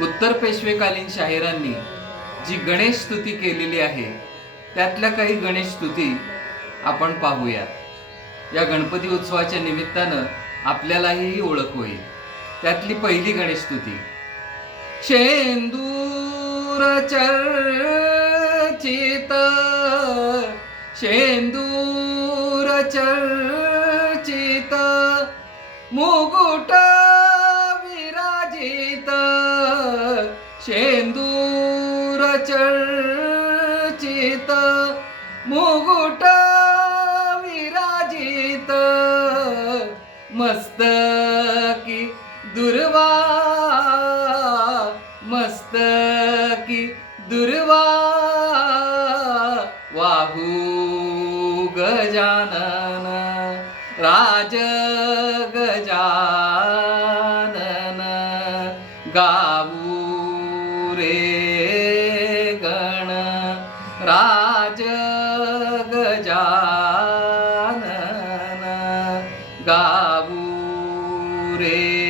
उत्तर पेशवेकालीन शाहिरांनी जी गणेश स्तुती केलेली आहे त्यातल्या काही गणेश स्तुती आपण पाहूयात. या गणपती उत्सवाच्या निमित्तानं आपल्यालाही ही ओळख होईल. त्यातली पहिली गणेश स्तुती. शेंदूर चर्चित शेंदूर चर्चित मुगुटा शेंदूर चर्चित मुगुट विराजित मस्तकी दुर्वा मस्त की दुर्वा वाहू गजानन राज गजानन गाऊ रे गण राज गजानन गाऊ रे